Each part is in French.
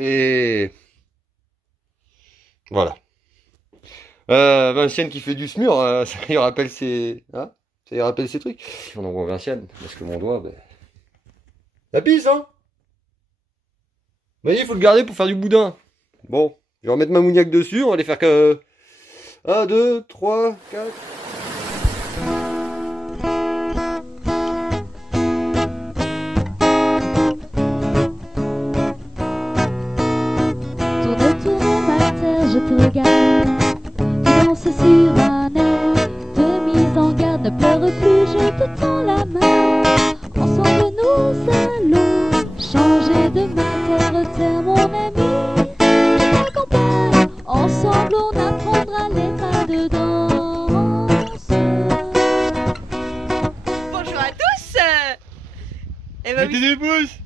Et voilà. Vinciane qui fait du smur, ça lui rappelle ses... Hein, ça lui rappelle ses trucs. On envoie Vinciane, parce que mon doigt... Ben... La pisse, hein. Mais il faut le garder pour faire du boudin. Bon, je vais remettre ma mouniaque dessus, on va les faire que... 1, 2, 3, 4... Je te regarde, tu danses sur un air de mise en garde, ne pleure plus, je te tends la main. Ensemble nous allons changer de matin, terre mon ami, je t'accompagne. Ensemble on apprendra les pas de danse. Bonjour à tous. Et ben, mettez des pouces.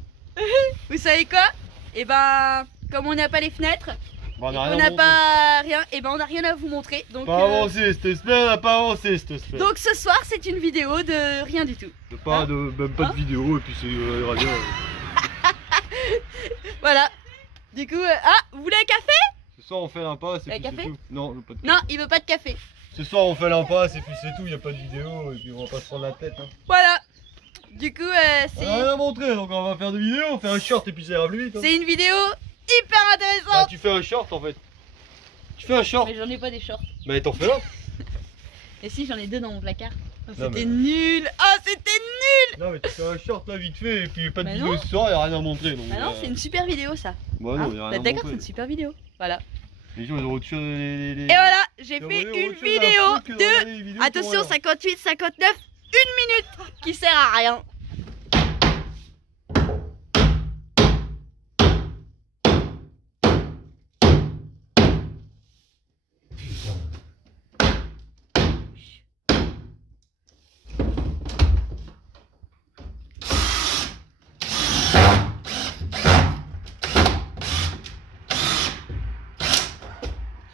vous savez quoi? Et ben, comme on n'a pas les fenêtres, Bon, on n'a pas rien, et ben on n'a rien à vous montrer. Donc, pas avancé cette semaine, on n'a pas avancé cette semaine. donc ce soir c'est une vidéo de rien du tout. Même pas de vidéo, et puis c'est radio. Voilà. Du coup, vous voulez un café? Ce soir on fait l'impasse, et puis café c'est tout. Non, pas de café. Non, il veut pas de café. Ce soir on fait l'impasse, et puis c'est tout, il n'y a pas de vidéo, et puis on va pas se prendre la tête. Hein. Voilà. Du coup, On a rien à montrer, donc on va faire des vidéos, on fait un short, et puis ça ira plus vite. Hein. c'est une vidéo hyper intéressante. Ah, tu fais un short en fait. Tu fais un short. Mais j'en ai pas des shorts. Mais t'en fais là. Et si, j'en ai deux dans mon placard. Oh, Non, c'était mais- nul. Oh, c'était nul. Non mais tu fais un short là vite fait, et puis pas de Bah vidéo non. ce soir, il n'y a rien à montrer. Donc, Bah non, c'est une super vidéo ça. Bah Hein, non, il n'y a rien à d'accord, c'est montrer. une super vidéo. Voilà. Les gens ils ont autre chose. Et voilà, j'ai fait une vidéo de, attention, 58, 59, 1 minute, qui sert à rien.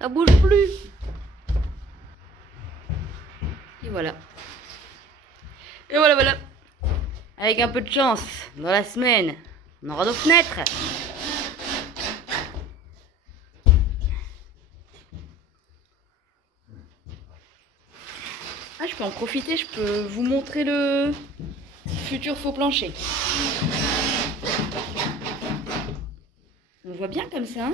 Ça bouge plus. Et voilà. Et voilà, voilà. Avec un peu de chance, dans la semaine, on aura nos fenêtres. Ah, je peux en profiter, je peux vous montrer le futur faux plancher. On voit bien comme ça, hein.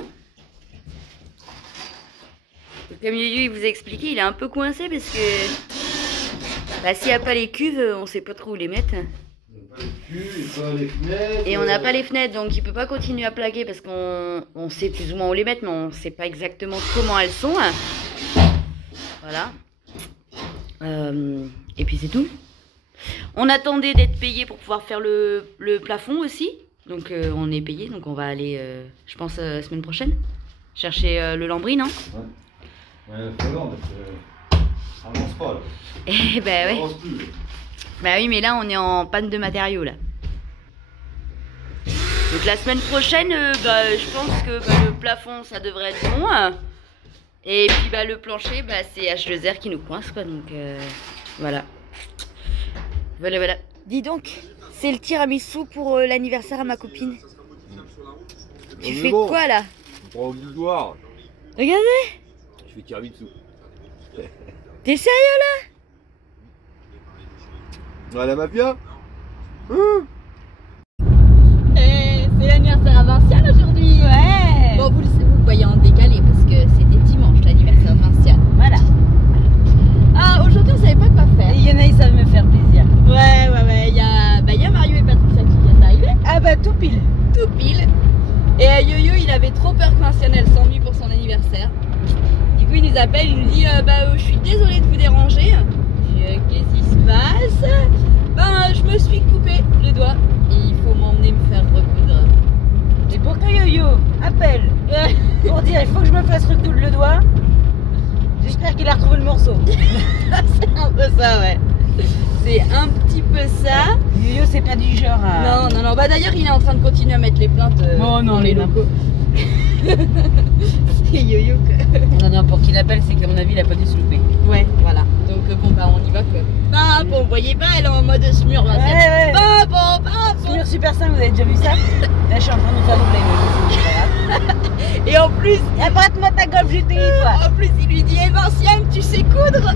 Comme Yoyo il vous a expliqué, il est un peu coincé parce que bah, s'il n'y a pas les cuves, on sait pas trop où les mettre. Et on n'a pas les fenêtres, donc il peut pas continuer à plaquer parce qu'on sait plus ou moins où les mettre, mais on sait pas exactement comment elles sont. Voilà. Et puis c'est tout. On attendait d'être payé pour pouvoir faire le plafond aussi. Donc on est payé, donc on va aller, je pense, la semaine prochaine, chercher le lambris, non? Ouais, faut l'en, parce que ça avance pas là. Eh ben ouais. Bah oui, mais là on est en panne de matériaux là. Donc la semaine prochaine, je pense que le plafond ça devrait être bon. Et puis le plancher, c'est H2R qui nous coince quoi. Donc voilà. Voilà, voilà. Dis donc, c'est le tiramisu pour l'anniversaire à ma copine. Tu fais quoi là? On prend au boudoir. Regardez. Je fais tiramisu. T'es sérieux là? Ouais, la mafia. C'est l'anniversaire à Vinciane aujourd'hui. Ouais. Bon, vous voyez en décalé parce que c'était dimanche l'anniversaire à Vinciane. Voilà. Ah, aujourd'hui on savait pas quoi faire. Il y en a, ils savent me faire plaisir. Ouais. Il y a Mario et Patricia qui viennent d'arriver. Ah bah tout pile. Tout pile. Et Yoyo, il avait trop peur que Vinciane elle s'ennuie pour son anniversaire. Du coup, il nous appelle, il nous dit je suis désolée de vous déranger. Qu'est-ce qui se passe? Je me suis coupé le doigt et il faut m'emmener me faire recoudre. Et pour que Yoyo appelle pour dire il faut que je me fasse recoudre le doigt, j'espère qu'il a retrouvé le morceau. C'est un peu ça, ouais. C'est un petit peu ça. Yoyo, c'est pas du genre à... Non. D'ailleurs, il est en train de continuer à mettre les plaintes dans les locaux. C'est Yoyo quoi. Non, pour qu'il appelle, c'est qu'à mon avis, il a pas dû se louper. Ouais, voilà. Donc on y va quoi. Vous voyez pas, elle est en mode smur. Ouais. Bon. Smur super simple, vous avez déjà vu ça? Là, je suis en train de nous faire doubler, mais c'est pas grave. en plus, Apprête-moi ta Golf GTI, toi. en plus, il lui dit, eh Vinciane, tu sais coudre.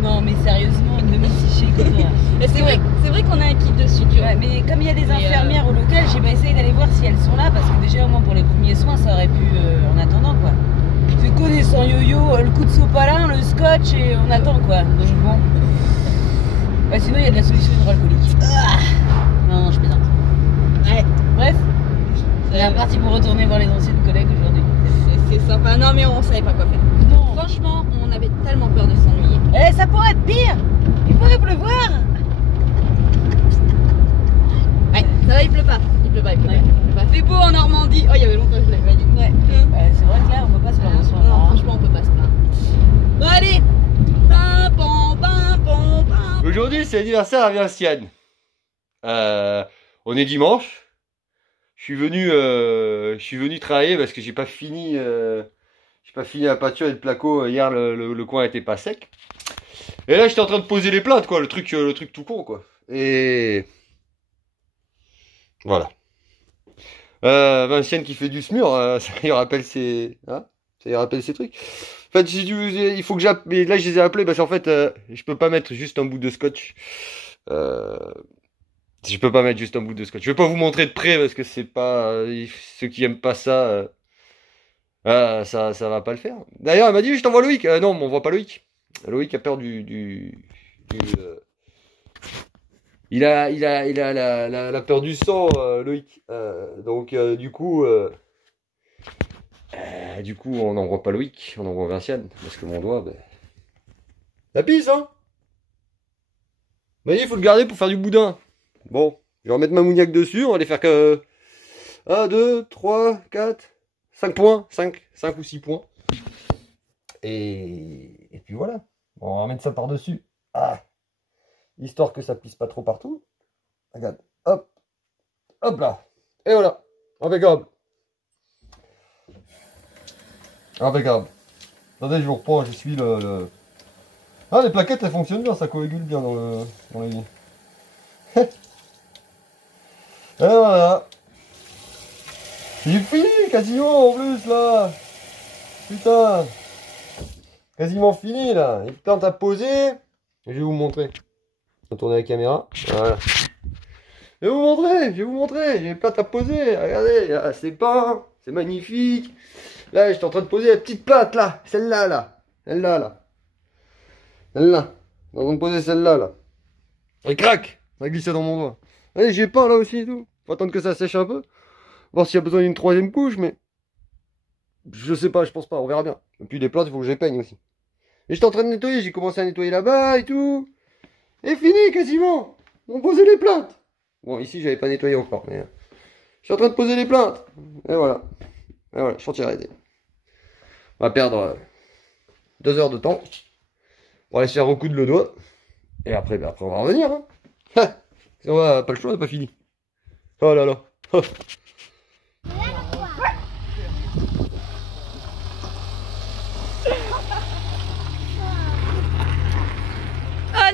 Non, mais sérieusement, une de mes fichiers comme ça. Et c'est vrai qu'on a un kit de suture. Ouais, mais comme il y a des infirmières au local, j'ai essayé d'aller voir si elles sont là, parce que déjà, au moins pour les premiers soins, ça aurait pu en attendant, quoi. Tu connais sans yo-yo, le coup de sopalin, le scotch, et on attend, quoi. Donc bon. Bah, sinon, il y a de la solution hydroalcoolique. Ah non, je plaisante. Ouais, Bref, on est parti pour retourner voir les anciennes collègues aujourd'hui. c'est sympa. Non, mais on savait pas quoi faire. Non. Franchement, on avait tellement peur de s'ennuyer. Eh, ça pourrait être pire. Il pourrait pleuvoir. Ouais, ça va, il pleut pas. Il pleut pas, il pleut pas. Il pleut pas. Fait beau en Normandie. Oh, il y avait longtemps que je l'avais pas dit. Ouais. C'est vrai que là, on peut pas se plaindre en ce Non, moment. franchement, on peut pas se plaindre. Bon, allez. Pimpon, pimpon, pimpon. Aujourd'hui, c'est l'anniversaire à Vinciane. On est dimanche. Je suis venu travailler parce que j'ai pas fini la peinture et le placo. Hier, le coin était pas sec. Et là, j'étais en train de poser les plaintes, quoi. Le truc tout con, quoi. Et voilà. Vinciane qui fait du smur, ça lui rappelle ses trucs. En fait, il faut que j'appelle. Là, je les ai appelés parce qu'en fait, je peux pas mettre juste un bout de scotch. Je peux pas mettre juste un bout de scotch. Je vais pas vous montrer de près parce que c'est pas ceux qui aiment pas ça. Ça va pas le faire. D'ailleurs, elle m'a dit je t'envoie Loïc. Non, on m'envoie pas Loïc. Loïc a peur il a la peur du sang, Loïc. Donc du coup, on n'envoie pas Loïc, on envoie Vinciane parce que mon doigt, ben... la pisse, hein. Mais il faut le garder pour faire du boudin. Bon, je vais remettre ma mouniaque dessus, on va aller faire que 1, 2, 3, 4, 5 points, 5 ou 6 points. Et puis voilà. Bon, on va remettre ça par-dessus. Ah, histoire que ça pisse pas trop partout. Regarde, hop, hop là. Et voilà, impeccable. Impeccable. Attendez, je vous reprends, je suis le... Ah, les plaquettes, elles fonctionnent bien, ça coagule bien dans la vie. Et voilà. J'ai fini quasiment en plus là. Putain. Quasiment fini là. Il plante à poser. Je vais vous montrer. Je vais tourner la caméra. Voilà. Je vais vous montrer. J'ai plante à poser. Regardez, là, c'est peint. C'est magnifique. Là, j'étais en train de poser la petite plante là. Celle-là là. Celle-là là. Celle-là. Je suis en train de poser celle-là là. Et crac. Ça a glissé dans mon doigt. Allez, j'ai peint là aussi et tout. Faut attendre que ça sèche un peu. Voir s'il y a besoin d'une troisième couche, mais je sais pas, je pense pas, on verra bien. Et puis les plantes, il faut que je les peigne aussi. Et j'étais en train de nettoyer, j'ai commencé à nettoyer là-bas et tout. Et fini quasiment. On posait les plantes. Bon, ici, j'avais pas nettoyé encore, mais je suis en train de poser les plantes. Et voilà. Et voilà, chantier arrêté. On va perdre 2 heures de temps pour aller se faire recoudre le doigt. Et après, on va revenir. Hein. On va pas le choix, on n'a pas fini. Oh là là. Oh,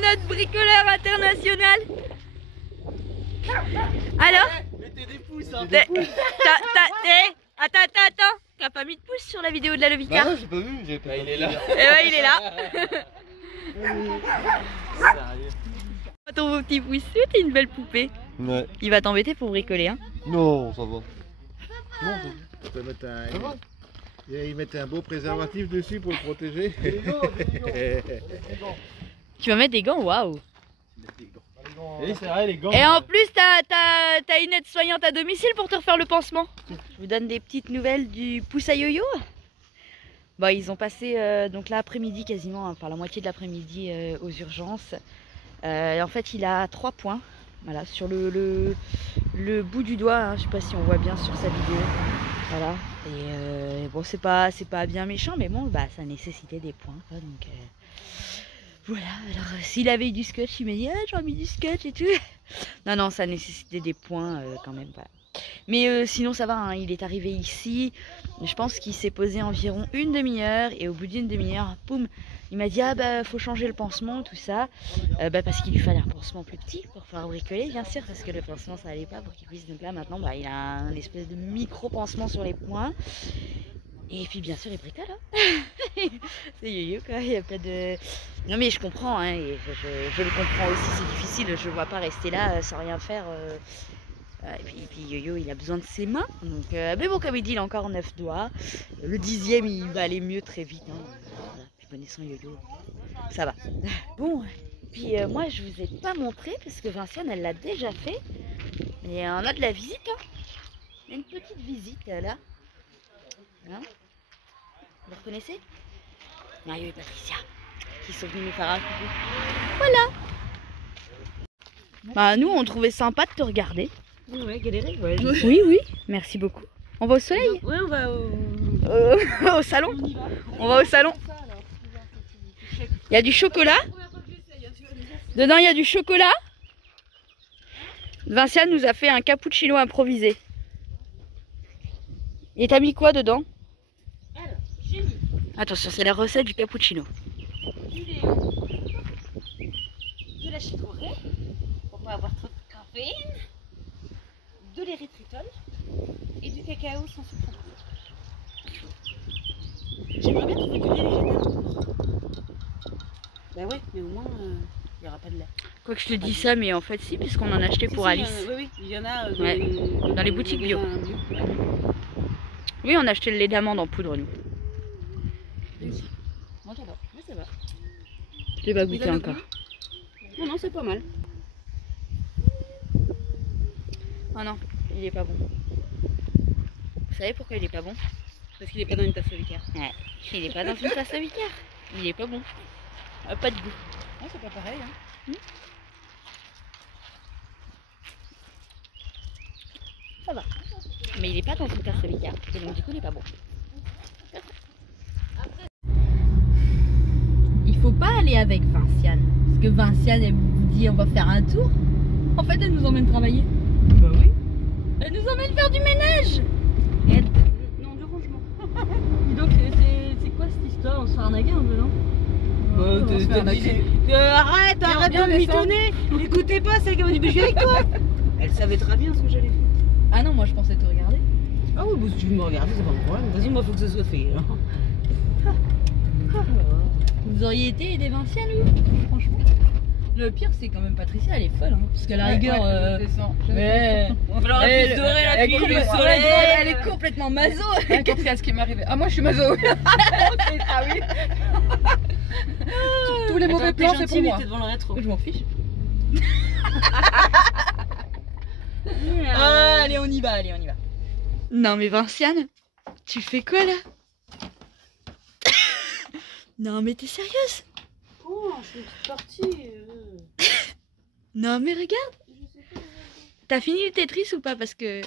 notre bricoleur international. Alors, Mettez des pouces, hein. Attends. T'as pas mis de pouce sur la vidéo de la Lovica? Bah non, j'ai pas vu, j'ai pas. Il est là. Eh ouais, il est là. Sérieux. Ton petit pouce, t'es une belle poupée. Ouais. Il va t'embêter pour bricoler, hein. Non, ça va. Non, Tu peux mettre un... ça va. Ils mettent un beau préservatif dessus pour le protéger. Tu vas mettre des gants, waouh. Oui, c'est vrai, les gants. Et en plus, t'as une aide-soignante à domicile pour te refaire le pansement. Je vous donne des petites nouvelles du pouce à yo-yo. Bah, ils ont passé donc l'après-midi quasiment, hein, par la moitié de l'après-midi aux urgences. Et en fait, il a 3 points, voilà, sur le bout du doigt. Hein, je sais pas si on voit bien sur sa vidéo. Voilà. Et bon, c'est pas bien méchant, mais bon, bah, ça nécessitait des points, quoi, donc. Voilà, alors s'il avait eu du scotch, il m'a dit ah, j'ai mis du scotch et tout. Non, ça nécessitait des points quand même, voilà. Mais sinon ça va, hein, il est arrivé ici, je pense qu'il s'est posé environ une demi-heure et au bout d'une demi-heure, poum, il m'a dit ah bah faut changer le pansement, tout ça. Parce qu'il lui fallait un pansement plus petit pour pouvoir bricoler, bien sûr, parce que le pansement ça allait pas pour qu'il puisse. Donc là maintenant bah, il a un espèce de micro pansement sur les poings. Et puis bien sûr, il bricole. Hein. C'est yo-yo quoi, il n'y a pas de... Non mais je comprends, hein, et je le comprends aussi, c'est difficile, je ne vois pas rester là sans rien faire. Et puis yo-yo, il a besoin de ses mains. Donc, mais bon, comme il dit, il a encore 9 doigts. Le 10e, il va aller mieux très vite. Hein. Voilà. Puis connaissant yo-yo, ça va. Bon, puis moi, je vous ai pas montré, parce que Vinciane, elle l'a déjà fait. Mais on a de la visite, hein. Il y a une petite visite là. Hein, vous reconnaissez? Mario et Patricia qui sont venus nous faire un coucou. Voilà. Bah nous on trouvait sympa de te regarder. Ouais, galérer, ouais. Oui, oui, merci beaucoup. On va au soleil? Ouais, on va au salon? On va au salon. Il y a du chocolat. Dedans il y a du chocolat. Vinciane nous a fait un cappuccino improvisé. Et t'as mis quoi dedans? Attention, c'est la recette du cappuccino. De la chicorée, pour pas avoir trop de caféine, de l'érythritol et du cacao sans sucre. J'aimerais bien trouver du lait végétal. Bah ouais, mais au moins il n'y aura pas de lait. Quoi que je te dis ça, mais en fait si, puisqu'on en a acheté pour Alice. Oui, il y en a dans les boutiques bio. Oui, on a acheté le lait d'amande en poudre, nous. Moi j'adore, mais ça va. Je l'ai pas goûté encore. Non, non, c'est pas mal. Oh non, il est pas bon. Vous savez pourquoi il est pas bon? Parce qu'il est pas dans une tasse solitaire. Ouais, il est pas dans une tasse solitaire. Il est pas bon. Pas de goût. Ouais, c'est pas pareil, hein. Ça va. Mais il est pas dans une tasse solitaire. Et donc du coup il est pas bon. Il faut pas aller avec Vinciane. Parce que Vinciane elle vous dit on va faire un tour. En fait elle nous emmène travailler. Bah oui. Elle nous emmène faire du ménage. Non, du rangement. Donc c'est quoi cette histoire? On se fait arnaquer un peu, non? Arrête de mitonner. N'écoutez pas, c'est elle qui m'a dit mais je viens avec toi. Elle savait très bien ce que j'allais faire. Ah non, moi je pensais te regarder. Ah oui, bah, si tu veux me regarder, c'est pas un problème. Vas-y, moi faut que ça soit fait. Vous auriez été aider Vinciane, vous? Franchement. Le pire, c'est quand même Patricia, elle est folle, hein, parce qu'à la rigueur. Mais. On va leur plus doré la pluie, le soleil. Elle est complètement maso. Qu'est-ce qui m'est arrivé? Ah, moi je suis maso. Ah oui. Tous les mauvais plans, c'est pour moi. Devant le rétro. Je m'en fiche. Allez, on y va, allez, on y va. Non, mais Vinciane, tu fais quoi là? Non, mais t'es sérieuse? Oh, je suis une petite partie. Non, mais regarde. T'as fini le Tetris ou pas? Parce que.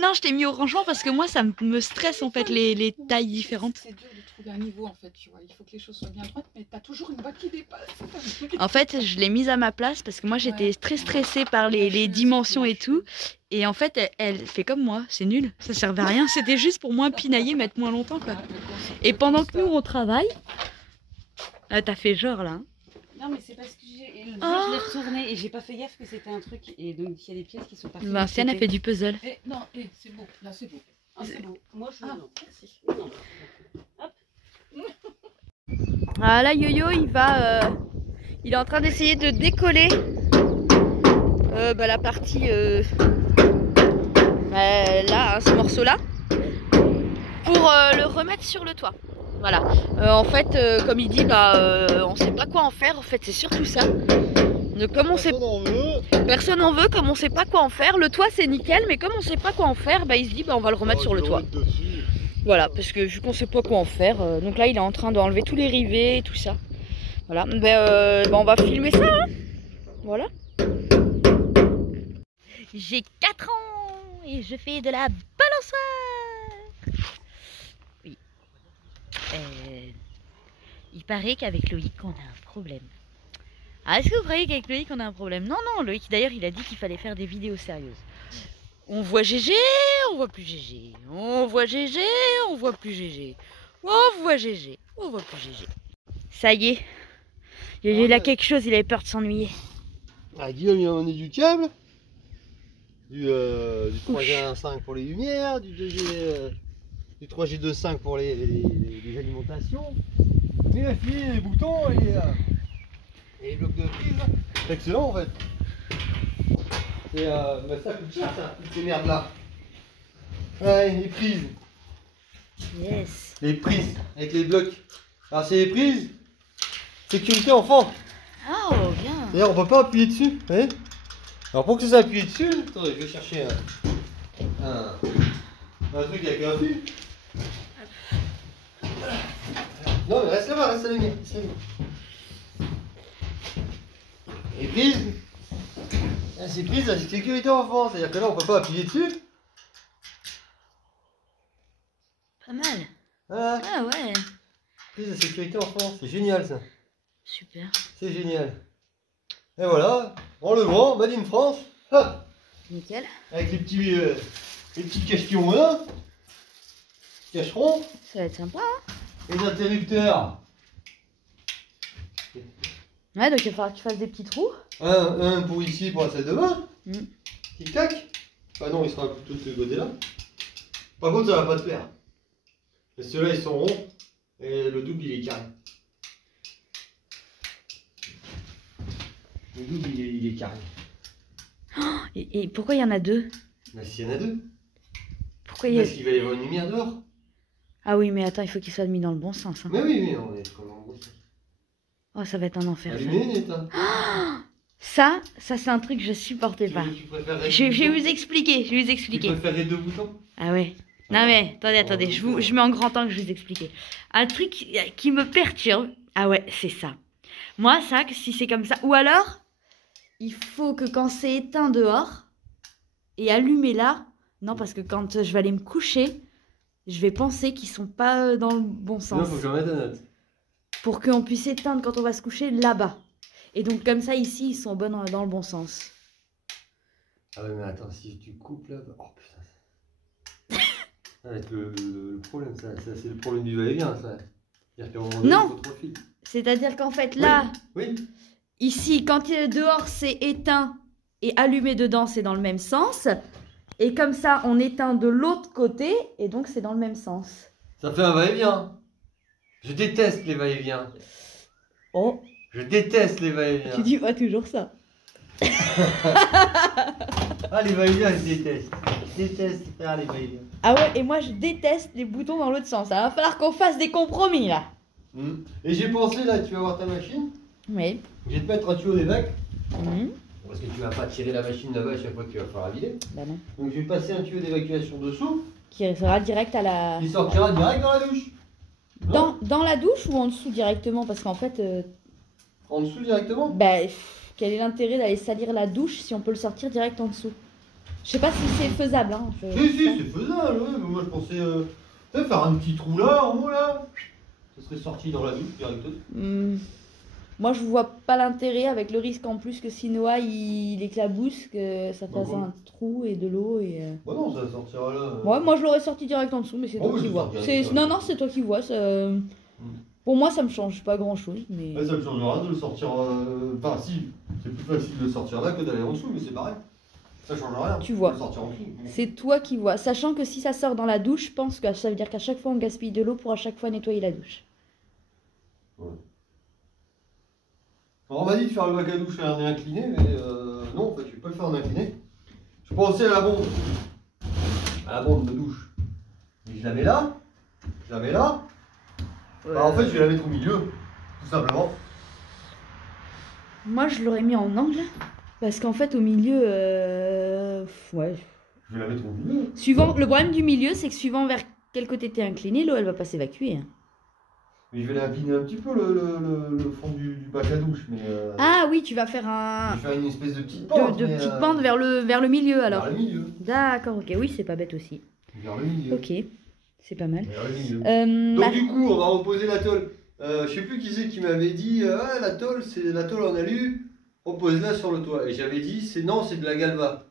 Non, je t'ai mis au rangement parce que moi ça me stresse en fait les tailles différentes. C'est dur de trouver un niveau en fait, tu vois. Il faut que les choses soient bien droites, mais t'as toujours une boîte qui dépasse. En fait, je l'ai mise à ma place parce que moi j'étais très stressée par les dimensions et tout. Et en fait, elle fait comme moi, c'est nul, ça servait à rien. C'était juste pour moins pinailler, mettre moins longtemps quoi. Et pendant que nous on travaille, t'as fait genre là. Hein. Non, mais c'est parce que je l'ai retourné et j'ai pas fait gaffe que c'était un truc. Et donc il y a des pièces qui sont parties. Vinciane a fait du puzzle. Non, c'est beau, là c'est beau. Ah, c'est beau. Moi je non, merci. Non. Hop. Ah là, Yo-Yo, il est en train d'essayer de décoller la partie là, hein, ce morceau-là, pour le remettre sur le toit. Voilà. En fait, comme il dit, on sait pas quoi en faire. En fait, c'est surtout ça. Donc, comme on sait, personne en veut. Comme on sait pas quoi en faire, le toit c'est nickel, mais comme on sait pas quoi en faire, il se dit, on va le remettre sur le toit. Voilà, parce que vu qu'on sait pas quoi en faire, donc là il est en train d'enlever tous les rivets et tout ça. Voilà, on va filmer ça, hein. Voilà. J'ai 4 ans et je fais de la balançoire. Oui. Il paraît qu'avec Loïc on a un problème. Ah, est-ce que vous croyez qu'avec Loïc on a un problème? Non, non, Loïc d'ailleurs il a dit qu'il fallait faire des vidéos sérieuses. On voit GG, on voit plus GG. On voit GG, on voit plus GG. On voit GG, on voit plus GG. Ça y est. Il a quelque chose, il avait peur de s'ennuyer. Ah, Guillaume il a emmené du câble. Du 3G 1.5 pour les lumières, du 2G du 3G25 pour les alimentations. Et la fille, les boutons et les blocs de prise, là. C'est excellent en fait. C'est bah, ça coûte cher ça, toutes ces merdes là. Ouais, les prises. Yes. Les prises avec les blocs. Alors c'est les prises sécurité enfant. Oh, bien. D'ailleurs on peut pas appuyer dessus, vous voyez. Alors pour que ça soit appuyé dessus, attendez, je vais chercher un truc avec un fil. Non mais reste là-bas, reste à la lumière. Les prises, c'est prises la sécurité enfant, c'est-à-dire que là on peut pas appuyer dessus. Pas mal. Voilà. Ah ouais. Prise de sécurité enfant, c'est génial ça. Super. C'est génial. Et voilà, on le vend, Made in France. Ah, Nickel. avec les petites questions là, cacherons, Ça va être sympa. Hein. les interrupteurs. Ouais, donc il va falloir que tu fasses des petits trous. Un pour ici, pour la salle de bain. Mm. Tic tac. Ah non, il sera plutôt de ce côté-là. Par contre, ça va pas te faire. Et ceux-là, ils sont ronds. Et le double, il est carré. Le double, il est carré. Et pourquoi il y en a deux? Mais s'il y en a deux. Pourquoi il y a... Parce qu'il va y avoir une lumière dehors. Ah oui, mais attends, il faut qu'il soit mis dans le bon sens. Hein. Mais oui, on est comme en gros. Oh, ça va être un enfer. Ça, Allumé, éteint. ça c'est un truc que je supportais pas. Tu préférerais Je deux vais vous boutons expliquer, Tu préférerais deux boutons? Ah ouais. Non mais, attendez, je mets en grand temps que je vais vous expliquer. Un truc qui me perturbe, ah ouais, c'est ça. Moi, ça, si c'est comme ça, ou alors, il faut que quand c'est éteint dehors et allumé là, non, parce que quand je vais aller me coucher, je vais penser qu'ils sont pas dans le bon Non, sens. faut que j'en mette un autre. Pour qu'on puisse éteindre quand on va se coucher là-bas. Et donc comme ça, ici, ils sont dans le bon sens. Ah ouais, mais attends, si tu coupes là. Oh putain. Ça va être le problème, ça c'est le problème du va-et-vient, ça. C'est-à-dire qu'à un moment donné, Non. il faut trop de fil. C'est-à-dire qu'en fait, là, Oui. ici, quand dehors, c'est éteint et allumé dedans, c'est dans le même sens. Et comme ça, on éteint de l'autre côté, et donc c'est dans le même sens. Ça fait un va-et-vient. Je déteste les va-et-vient. Oh, Je déteste les va-et-vient. tu dis pas toujours ça. Ah, les va-et-vient, je déteste. Je déteste faire les va-et-vient. Ah ouais, et moi je déteste les boutons dans l'autre sens. Ça va falloir qu'on fasse des compromis là. Et j'ai pensé là, tu vas voir ta machine. Oui. Je vais te mettre un tuyau d'évac. Mhm. Parce que tu vas pas tirer la machine là-bas à chaque fois qu'il va falloir la vider. Bah non. Donc je vais passer un tuyau d'évacuation dessous. Qui sera direct à la... Qui sortira direct dans la douche. Dans la douche ou en dessous directement? Parce qu'en fait, En dessous directement. bah, quel est l'intérêt d'aller salir la douche si on peut le sortir direct en dessous? Je sais pas si c'est faisable. Hein. Si, c'est faisable, ouais, mais moi je pensais faire un petit trou là, en haut là. Ça serait sorti dans la douche directement. Moi, je vois pas l'intérêt avec le risque en plus que si Noah il éclabousse, que ça fasse bon. un trou et de l'eau et. Bah non, ça sortira là. Ouais, moi je l'aurais sorti direct en dessous, mais c'est Oh, toi oui, qui je vois. sors direct, Non, non, c'est toi qui vois. Pour moi, ça me change pas grand chose, mais. Ouais, ça ne change rien de le sortir. Enfin, si, c'est plus facile de le sortir là que d'aller en dessous, mais c'est pareil. Ça change rien. Tu vois. De le sortir en dessous. C'est toi qui vois. Sachant que si ça sort dans la douche, je pense que ça veut dire qu'à chaque fois on gaspille de l'eau pour à chaque fois nettoyer la douche. Ouais. Alors, on m'a dit de faire le bac à douche en incliné, mais non, en fait, je vais pas le faire en incliné. Je pensais à la bombe. À la bombe de douche. Mais je la mets là. Je la mets là. Bah, en fait, je vais la mettre au milieu. Tout simplement. Moi, je l'aurais mis en angle. Parce qu'en fait, au milieu. Ouais. Je vais la mettre au milieu. Le problème du milieu, c'est que suivant vers quel côté t'es incliné, l'eau elle va pas s'évacuer. Hein. Mais je vais l'incliner un petit peu le fond du bac à douche. Mais, Ah oui, tu vas faire je vais faire une espèce de petite pente. de mais, petite pente vers le milieu alors. Vers le milieu. D'accord, ok. Oui, c'est pas bête aussi. Vers le milieu. Ok, c'est pas mal. Vers le milieu. Bah, Donc du coup, on va reposer la tôle. Je sais plus qui c'est qui m'avait dit ah, la tôle, c'est la tôle en alu, repose-la sur le toit. Et j'avais dit non, c'est de la galva.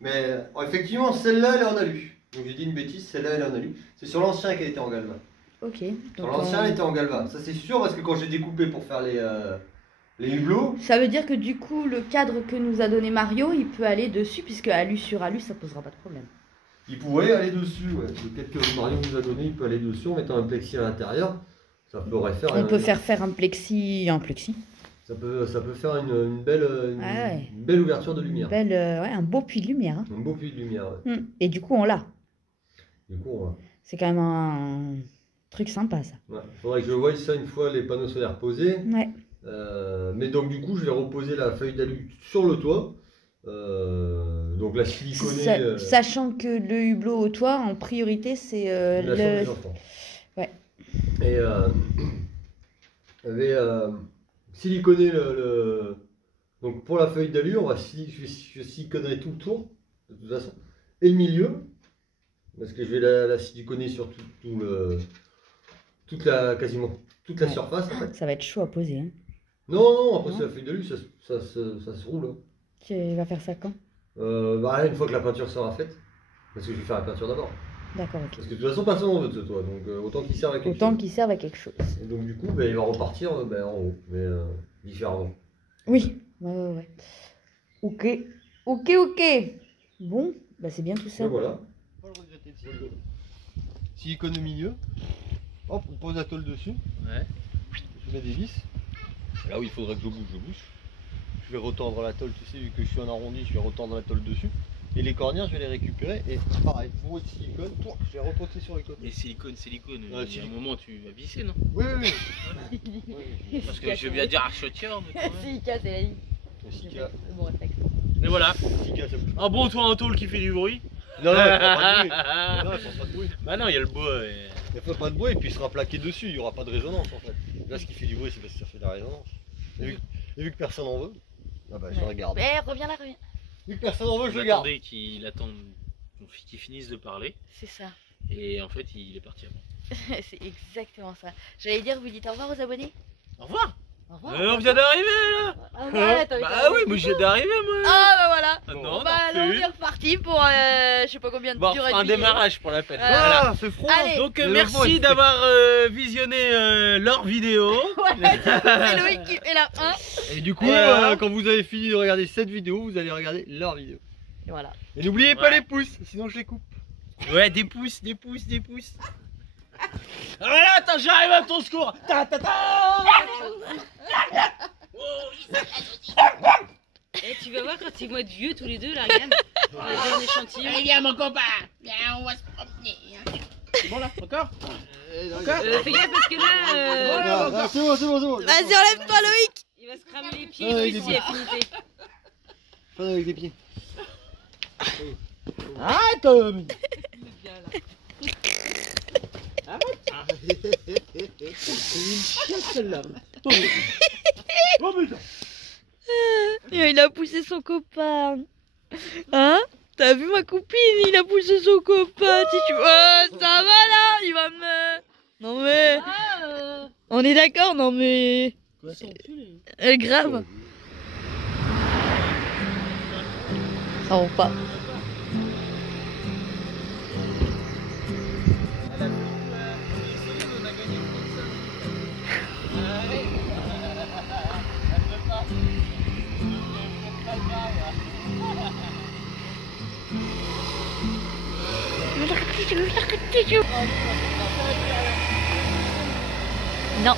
Mais effectivement, celle-là, elle est en alu. Donc j'ai dit une bêtise, celle-là, elle est en alu. C'est sur l'ancien qu'elle était en galva. ok. Sur Donc, l'ancien, elle était en galva. Ça c'est sûr parce que quand j'ai découpé pour faire les hublots, ça veut dire que du coup, le cadre que nous a donné Mario, il peut aller dessus, puisque alu sur alu, ça posera pas de problème. Il pourrait aller dessus, ouais. Le quête que Marion nous a donné, il peut aller dessus en mettant un plexi à l'intérieur. Ça pourrait faire. On peut faire un plexi. Ça peut faire une belle ouverture de lumière. Un beau puits de lumière. Hein. Un beau puits de lumière, ouais. Et du coup, on l'a. Du coup, on va. C'est quand même un truc sympa, ça. Ouais. Faudrait que je voie ça une fois les panneaux solaires posés. Ouais. Mais donc, du coup, je vais reposer la feuille d'alu sur le toit. Donc, la siliconée. Sachant que le hublot au toit, en priorité, c'est la chambre des enfants. Ouais. Et avait siliconé le. Donc, pour la feuille d'alu, je siliconnerai tout le tour, de toute façon. Et le milieu. Parce que je vais la siliconer sur quasiment toute la surface. En fait. Ça va être chaud à poser. Hein. Non, après c'est la feuille d'alu, ça se roule. Hein. Tu vas faire ça quand? Une fois que la peinture sera faite. Parce que je vais faire la peinture d'abord. D'accord, ok. Parce que de toute façon, personne n'en veut de ce toit, donc autant qu'il serve à quelque chose. Autant qu'il serve à quelque chose. Et donc du coup, il va repartir en haut, mais différemment. Oui, ouais. Ok. Bon, c'est bien tout ça. Et voilà. Pas le regretter de silicone. Silicone au milieu. Hop, on pose la tôle dessus. Ouais. Je mets des vis. Là où il faudrait que je bouge. Je vais retendre la tôle, tu sais, vu que je suis en arrondi, je vais retendre la tôle dessus. Et les cornières, je vais les récupérer. Et pareil, bourré de silicone, je vais reposer sur les côtés. Et silicone, il y a un moment tu vas visser, non? Oui. Parce que je viens dire archotière. Silica, c'est la vie. Silica. Bon réflexe. Mais voilà. Silica, ça bouge. Un bon toit en tôle qui fait du bruit. Non, il ne fera pas de bruit. Bah non, il y a le bois. Il ne fera pas de bruit et puis il sera plaqué dessus, il n'y aura pas de résonance en fait. Là, ce qui fait du bruit, c'est parce que ça fait de la résonance. Et vu que personne n'en veut, je regarde. Reviens là. Vu que personne n'en veut, je le garde. Attendez qu'il attende qu'il finisse de parler. C'est ça. Et en fait, il est parti avant. C'est exactement ça. J'allais dire, vous dites au revoir aux abonnés. Au revoir. Au revoir. On vient d'arriver là. Bah oui, moi je viens d'arriver moi. Ah bah voilà. Ah non, Là on est reparti pour je sais pas combien de bon, durée de un vie. démarrage pour la peine. Voilà. Voilà. C'est froid. Allez. Donc merci d'avoir visionné leur vidéo. C'est Loïc qui fait la 1. Et du coup, Voilà. quand vous avez fini de regarder cette vidéo, vous allez regarder leur vidéo. Et voilà. Et n'oubliez pas les pouces, sinon je les coupe. Ouais, des pouces. Voilà, attends, j'arrive à ton secours. Et tu vas voir quand ils vont être vieux tous les deux là, regarde. On va faire un échantillon. Allez, viens mon copain. Viens, on va se promener. C'est bon là, encore. Fais gaffe parce que là, C'est bon. Vas-y, enlève-toi Loïc. il va se cramer les pieds ici, affinité. Pas avec des pieds. Arrête. Il a poussé son copain. Hein? T'as vu ma copine? Il a poussé son copain. Si tu... Oh, ça va là? Il va me... Non mais... On est d'accord? Non mais... grave. Ça va pas. Non.